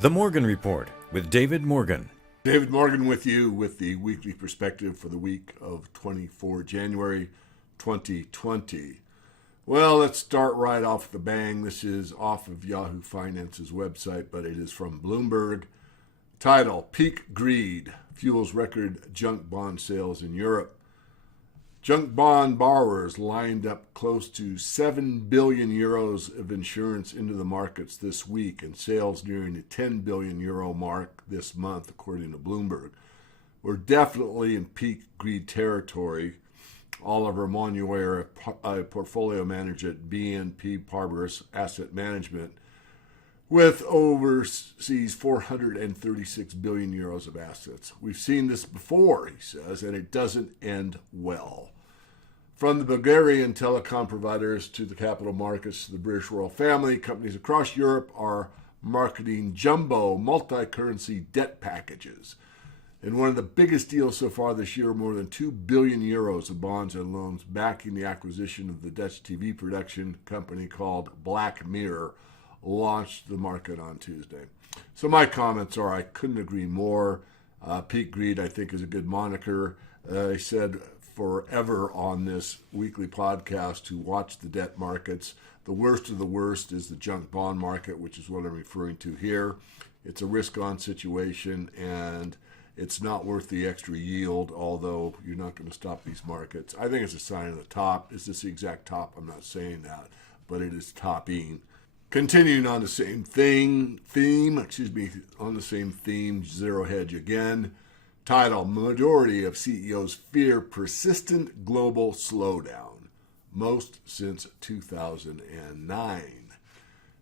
The Morgan Report with David Morgan. David Morgan with you with the weekly perspective for the week of 24 January 2020. Well, let's start right off the bang. This is off of Yahoo Finance's website, but it is from Bloomberg. Title, Peak Greed Fuels Record Junk Bond Sales in Europe. Junk bond borrowers lined up close to 7 billion euros of insurance into the markets this week, and sales nearing the 10 billion euro mark this month, according to Bloomberg. We're definitely in peak greed territory. Oliver Monuer, a portfolio manager at BNP Paribas Asset Management, with overseas 436 billion euros of assets. We've seen this before, he says, and it doesn't end well. From the Bulgarian telecom providers to the capital markets to the British royal family, companies across Europe are marketing jumbo multi-currency debt packages. In one of the biggest deals so far this year, more than 2 billion euros of bonds and loans backing the acquisition of the Dutch TV production company called Black Mirror launched the market on Tuesday. So my comments are I couldn't agree more. Peak greed, I think, is a good moniker. I said forever on this weekly podcast to watch the debt markets. The worst of the worst is the junk bond market, which is what I'm referring to here. It's a risk-on situation, and it's not worth the extra yield, although you're not going to stop these markets. I think it's a sign of the top. Is this the exact top? I'm not saying that, but it is topping. Continuing on the same theme, zero hedge again. Title, Majority of CEOs fear persistent global slowdown, most since 2009.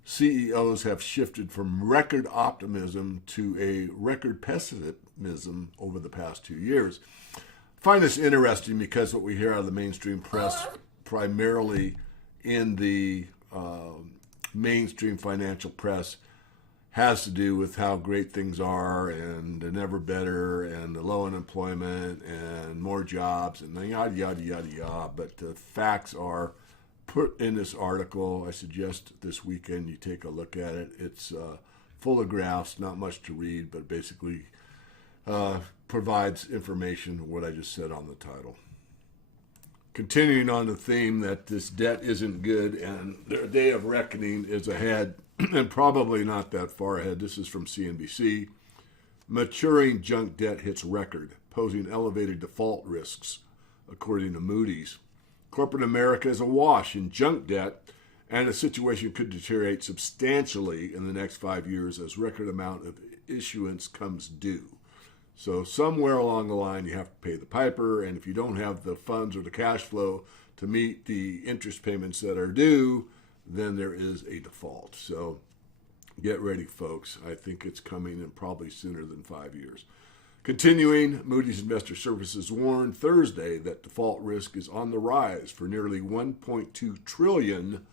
CEOs have shifted from record optimism to a record pessimism over the past 2 years. I find this interesting because what we hear out of the mainstream press, primarily in the mainstream financial press, has to do with how great things are and never better and the low unemployment and more jobs and yada, yada, yada, yada. But the facts are put in this article. I suggest this weekend you take a look at it. It's full of graphs, not much to read, but basically provides information of what I just said on the title. Continuing on the theme that this debt isn't good and their day of reckoning is ahead, and probably not that far ahead. This is from CNBC. Maturing junk debt hits record, posing elevated default risks, according to Moody's. Corporate America is awash in junk debt, and the situation could deteriorate substantially in the next 5 years as record amount of issuance comes due. So somewhere along the line, you have to pay the piper, and if you don't have the funds or the cash flow to meet the interest payments that are due, then there is a default. So get ready, folks. I think it's coming, and probably sooner than 5 years. Continuing, Moody's Investor Services warned Thursday that default risk is on the rise for nearly $1.2 trillion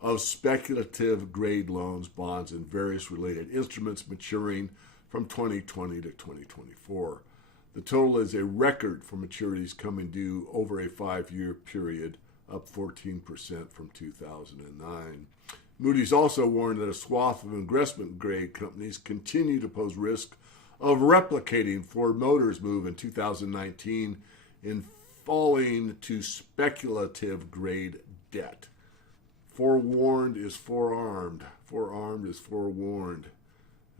of speculative grade loans, bonds, and various related instruments maturing from 2020 to 2024. The total is a record for maturities coming due over a 5-year period, up 14% from 2009. Moody's also warned that a swath of investment-grade companies continue to pose risk of replicating Ford Motors' move in 2019 in falling to speculative-grade debt. Forewarned is forearmed. Forearmed is forewarned.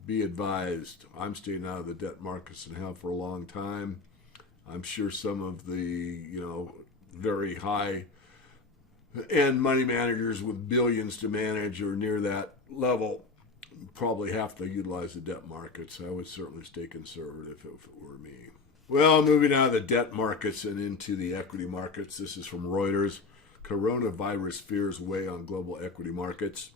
Be advised, I'm staying out of the debt markets and have for a long time. I'm sure some of the, very high end money managers with billions to manage or near that level probably have to utilize the debt markets. I would certainly stay conservative if it were me. Well, moving out of the debt markets and into the equity markets. This is from Reuters. Coronavirus fears weigh on global equity markets.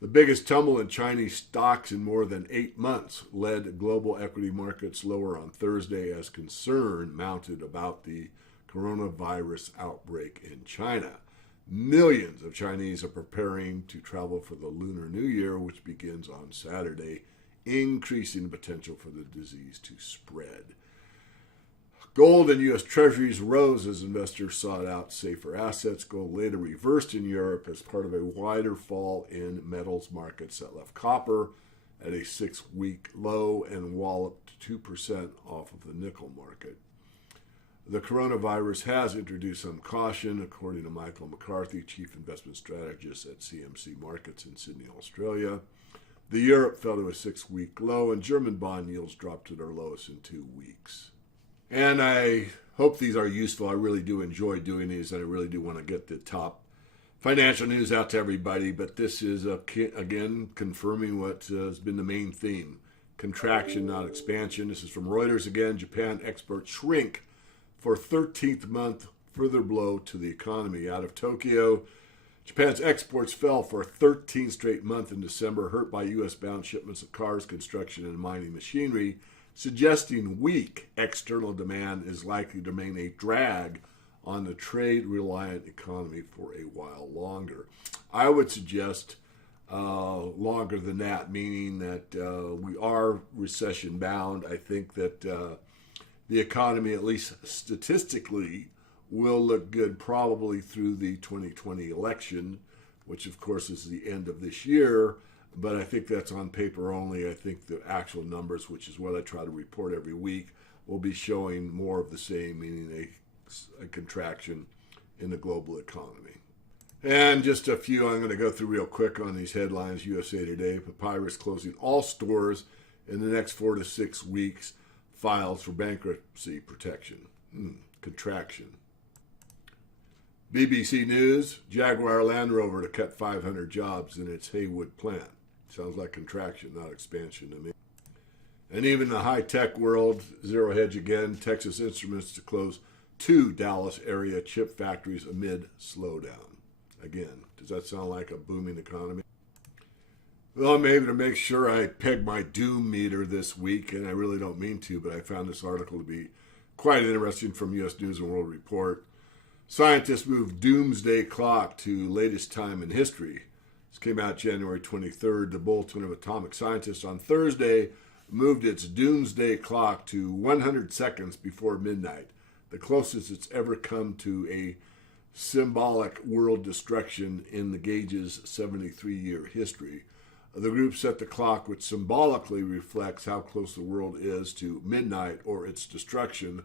The biggest tumble in Chinese stocks in more than 8 months led global equity markets lower on Thursday as concern mounted about the coronavirus outbreak in China. Millions of Chinese are preparing to travel for the Lunar New Year, which begins on Saturday, increasing the potential for the disease to spread. Gold and U.S. Treasuries rose as investors sought out safer assets. Gold later reversed in Europe as part of a wider fall in metals markets that left copper at a 6-week low and walloped 2% off of the nickel market. The coronavirus has introduced some caution, according to Michael McCarthy, Chief Investment Strategist at CMC Markets in Sydney, Australia. The Europe fell to a 6-week low, and German bond yields dropped to their lowest in 2 weeks. And I hope these are useful. I really do enjoy doing these, and I really do want to get the top financial news out to everybody. But this is, again, confirming what has been the main theme. Contraction, not expansion. This is from Reuters again. Japan exports shrink for 13th month, further blow to the economy. Out of Tokyo, Japan's exports fell for a 13th straight month in December, hurt by U.S.-bound shipments of cars, construction, and mining machinery, suggesting weak external demand is likely to remain a drag on the trade-reliant economy for a while longer. I would suggest longer than that, meaning that we are recession-bound. I think that the economy, at least statistically, will look good probably through the 2020 election, which of course is the end of this year, but I think that's on paper only. I think the actual numbers, which is what I try to report every week, will be showing more of the same, meaning a contraction in the global economy. And just a few I'm going to go through real quick on these headlines. USA Today, Papyrus closing all stores in the next 4 to 6 weeks, files for bankruptcy protection. Contraction. BBC News, Jaguar Land Rover to cut 500 jobs in its Haywood plant. Sounds like contraction, not expansion to me. And even the high-tech world, Zero Hedge again, Texas Instruments to close 2 Dallas area chip factories amid slowdown. Again, does that sound like a booming economy? Well, maybe to make sure I peg my doom meter this week, and I really don't mean to, but I found this article to be quite interesting from U.S. News and World Report. Scientists moved Doomsday Clock to latest time in history. This came out January 23rd. The Bulletin of Atomic Scientists on Thursday moved its Doomsday Clock to 100 seconds before midnight, the closest it's ever come to a symbolic world destruction in the gauge's 73-year history. The group set the clock, which symbolically reflects how close the world is to midnight or its destruction,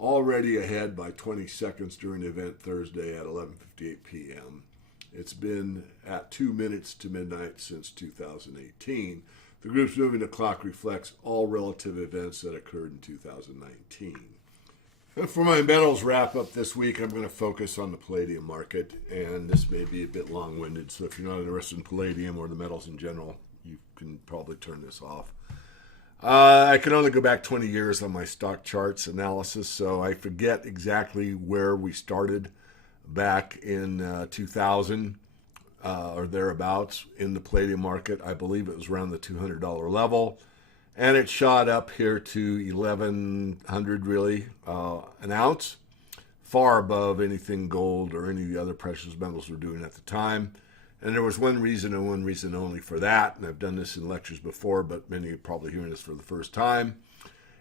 already ahead by 20 seconds during the event Thursday at 11:58 p.m. It's been at 2 minutes to midnight since 2018. The group's moving the clock reflects all relative events that occurred in 2019. For my metals wrap-up this week, I'm going to focus on the palladium market, and this may be a bit long-winded, so if you're not interested in palladium or the metals in general, you can probably turn this off. I can only go back 20 years on my stock charts analysis, so I forget exactly where we started back in 2000 or thereabouts in the palladium market. I believe it was around the $200 level. And it shot up here to 1,100 really an ounce, far above anything gold or any of the other precious metals were doing at the time. And there was one reason and one reason only for that, and I've done this in lectures before, but many are probably hearing this for the first time.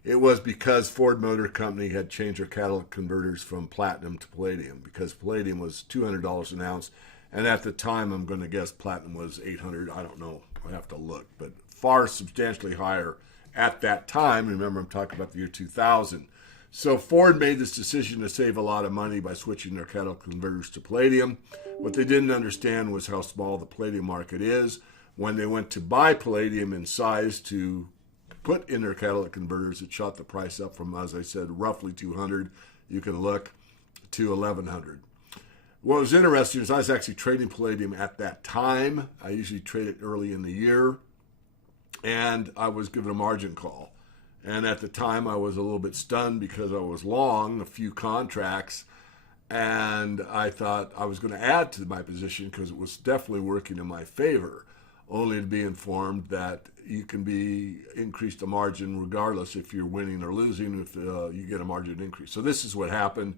It was because Ford Motor Company had changed their catalytic converters from platinum to palladium, because palladium was $200 an ounce, and at the time I'm going to guess platinum was $800. I don't know. I have to look, but far substantially higher at that time. Remember, I'm talking about the year 2000. So Ford made this decision to save a lot of money by switching their catalytic converters to palladium. What they didn't understand was how small the palladium market is. When they went to buy palladium in size to put in their catalytic converters, it shot the price up from, as I said, roughly 200, you can look, to 1,100. What was interesting is I was actually trading palladium at that time. I usually trade it early in the year, and I was given a margin call. And at the time, I was a little bit stunned because I was long a few contracts, and I thought I was going to add to my position because it was definitely working in my favor, only to be informed that you can be increased a margin regardless if you're winning or losing, if you get a margin increase. So this is what happened.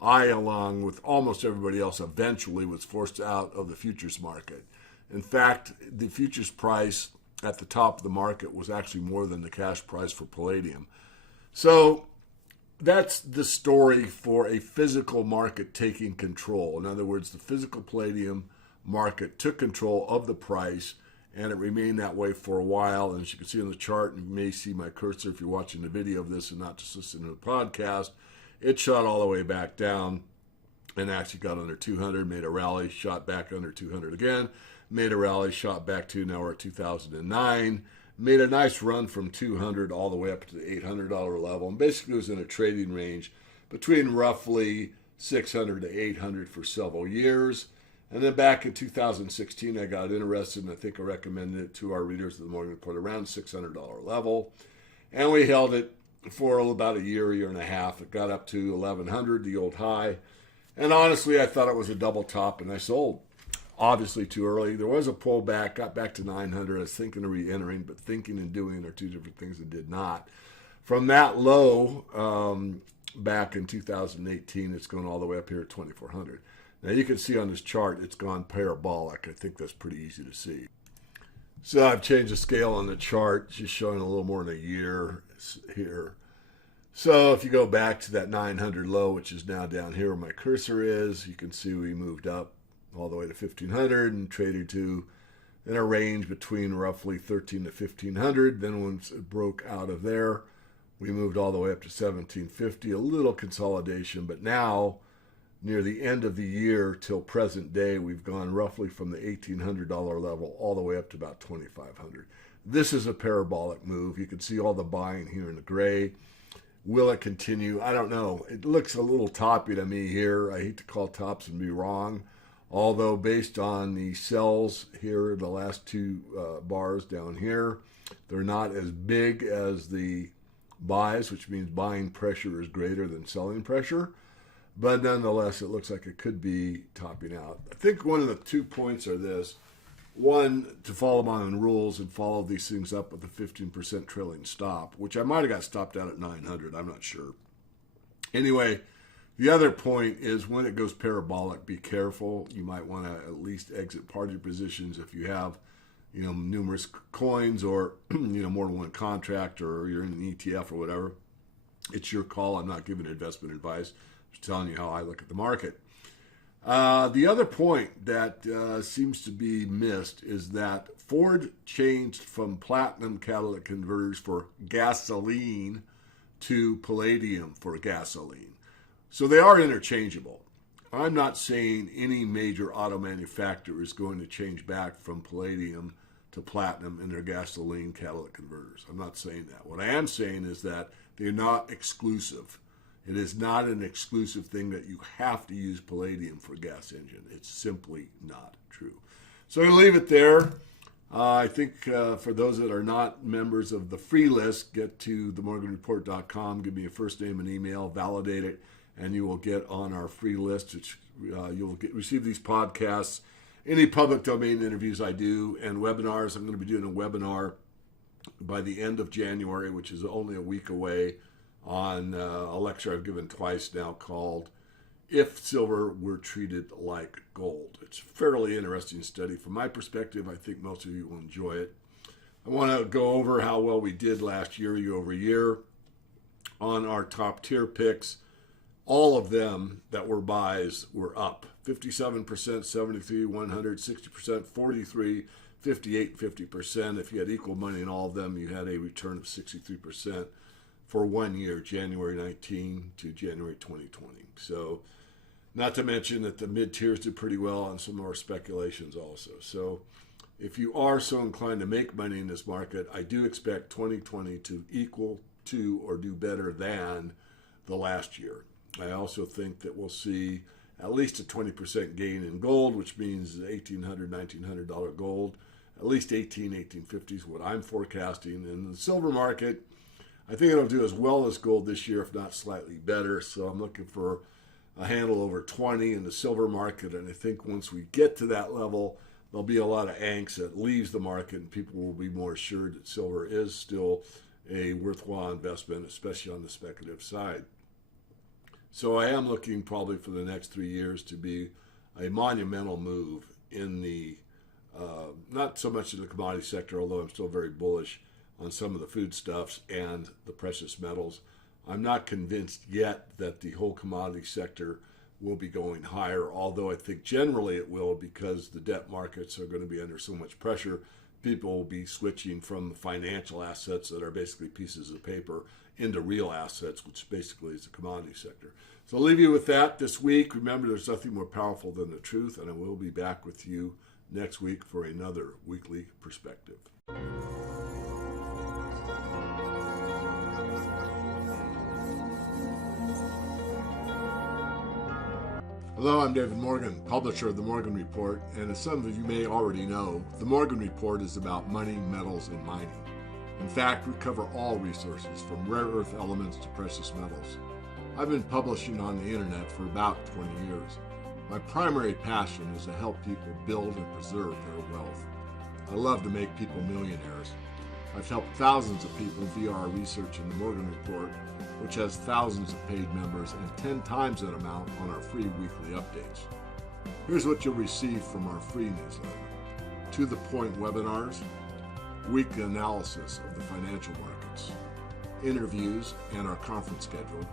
I, along with almost everybody else, eventually was forced out of the futures market. In fact, the futures price at the top of the market was actually more than the cash price for palladium. So that's the story for a physical market taking control. In other words, the physical palladium market took control of the price and it remained that way for a while. And as you can see on the chart, and you may see my cursor if you're watching the video of this and not just listening to the podcast, it shot all the way back down and actually got under 200, made a rally, shot back under 200 again, made a rally, shot back to, now we're at 2009, made a nice run from 200 all the way up to the $800 level, and basically was in a trading range between roughly 600 to 800 for several years. And then back in 2016, I got interested, and I think I recommended it to our readers of the Morning Report around $600 level. And we held it for about a year and a half. It got up to 1100, the old high. And honestly, I thought it was a double top, and I sold. Obviously too early. There was a pullback, got back to 900. I was thinking of re-entering, but thinking and doing are two different things and did not. From that low back in 2018, it's going all the way up here at 2400. Now you can see on this chart, it's gone parabolic. I think that's pretty easy to see. So I've changed the scale on the chart, just showing a little more than a year here. So if you go back to that 900 low, which is now down here where my cursor is, you can see we moved up all the way to 1500 and traded to in a range between roughly 13 to 1500. Then once it broke out of there, we moved all the way up to 1750, a little consolidation, but now near the end of the year till present day, we've gone roughly from the $1,800 level all the way up to about 2,500. This is a parabolic move. You can see all the buying here in the gray. Will it continue? I don't know. It looks a little toppy to me here. I hate to call tops and be wrong. Although based on the sells here, the last two bars down here, they're not as big as the buys, which means buying pressure is greater than selling pressure. But nonetheless, it looks like it could be topping out. I think one of the 2 points are this. One, to follow my own rules and follow these things up with a 15% trailing stop, which I might have got stopped out at 900. I'm not sure. Anyway, the other point is when it goes parabolic, be careful. You might want to at least exit part of your positions if you have, numerous coins or, more than one contract, or you're in an ETF or whatever. It's your call. I'm not giving investment advice. Just telling you how I look at the market. The other point that seems to be missed is that Ford changed from platinum catalytic converters for gasoline to palladium for gasoline. So they are interchangeable. I'm not saying any major auto manufacturer is going to change back from palladium to platinum in their gasoline catalytic converters. I'm not saying that. What I am saying is that they're not exclusive. It is not an exclusive thing that you have to use palladium for a gas engine. It's simply not true. So I'll leave it there. I think for those that are not members of the free list, get to themorganreport.com, give me your first name and email, validate it, and you will get on our free list. Which, you'll receive these podcasts, any public domain interviews I do, and webinars. I'm going to be doing a webinar by the end of January, which is only a week away, on a lecture I've given twice now called If Silver Were Treated Like Gold. It's a fairly interesting study. From my perspective, I think most of you will enjoy it. I want to go over how well we did last year over year on our top tier picks. All of them that were buys were up. 57%, 73, 100, 60%, 43, 58, 50%. If you had equal money in all of them, you had a return of 63%. For 1 year, January 19 to January 2020. So, not to mention that the mid-tiers did pretty well on some of our speculations also. So, if you are so inclined to make money in this market, I do expect 2020 to equal to or do better than the last year. I also think that we'll see at least a 20% gain in gold, which means $1,800, $1,900 gold. At least 1850 is what I'm forecasting. In the silver market, I think it'll do as well as gold this year, if not slightly better. So I'm looking for a handle over 20 in the silver market. And I think once we get to that level, there'll be a lot of angst that leaves the market, and people will be more assured that silver is still a worthwhile investment, especially on the speculative side. So I am looking probably for the next 3 years to be a monumental move in the, not so much in the commodity sector, although I'm still very bullish on some of the foodstuffs and the precious metals. I'm not convinced yet that the whole commodity sector will be going higher, although I think generally it will, because the debt markets are going to be under so much pressure. people will be switching from financial assets that are basically pieces of paper into real assets, which basically is the commodity sector. So I'll leave you with that this week. Remember, there's nothing more powerful than the truth, and I will be back with you next week for another weekly perspective. Hello, I'm David Morgan, publisher of the Morgan Report, and as some of you may already know, the Morgan Report is about money, metals, and mining. In fact, we cover all resources, from rare earth elements to precious metals. I've been publishing on the internet for about 20 years. My primary passion is to help people build and preserve their wealth. I love to make people millionaires. I've helped thousands of people via our research in the Morgan Report, which has thousands of paid members and 10 times that amount on our free weekly updates. Here's what you'll receive from our free newsletter: to-the-point webinars, weekly analysis of the financial markets, interviews and our conference schedule,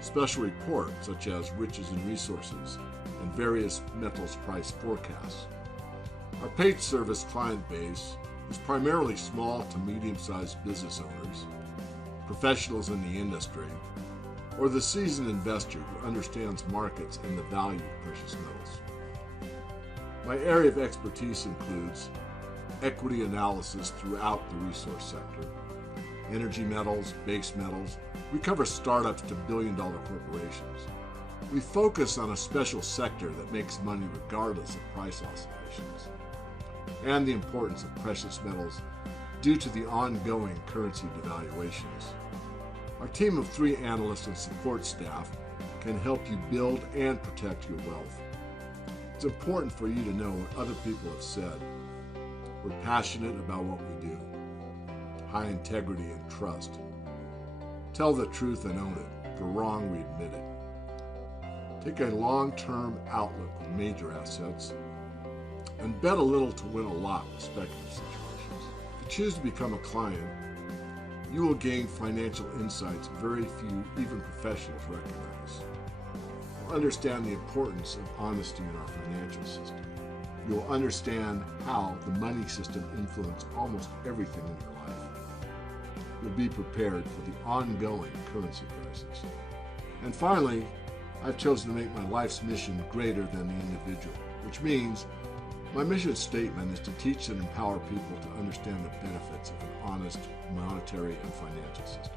special reports such as riches and resources, and various metals price forecasts. Our paid service client base is primarily small to medium-sized business owners, professionals in the industry, or the seasoned investor who understands markets and the value of precious metals. My area of expertise includes equity analysis throughout the resource sector, energy metals, base metals. We cover startups to billion-dollar corporations. We focus on a special sector that makes money regardless of price oscillations, and the importance of precious metals due to the ongoing currency devaluations. Our team of 3 analysts and support staff can help you build and protect your wealth. It's important for you to know what other people have said. We're passionate about what we do. High integrity and trust. Tell the truth and own it. If we're wrong, we admit it. Take a long-term outlook with major assets, and bet a little to win a lot with speculative situations. If you choose to become a client, you will gain financial insights very few, even professionals, recognize. You'll understand the importance of honesty in our financial system. You'll understand how the money system influences almost everything in your life. You'll be prepared for the ongoing currency crisis. And finally, I've chosen to make my life's mission greater than the individual, which means my mission statement is to teach and empower people to understand the benefits of an honest monetary and financial system.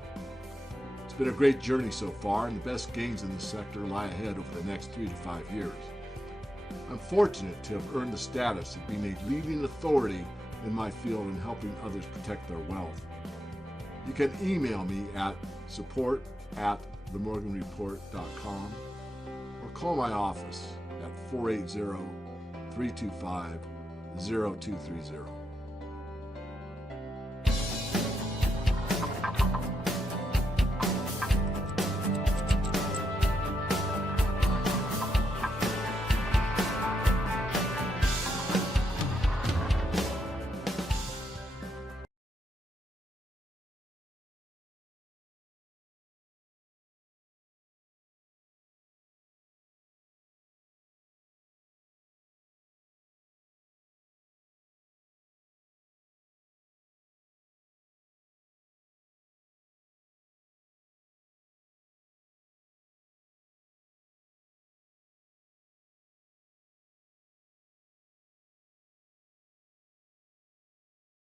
It's been a great journey so far, and the best gains in the sector lie ahead over the next 3 to 5 years. I'm fortunate to have earned the status of being a leading authority in my field in helping others protect their wealth. You can email me at support@themorganreport.com or call my office at 480-325-0230.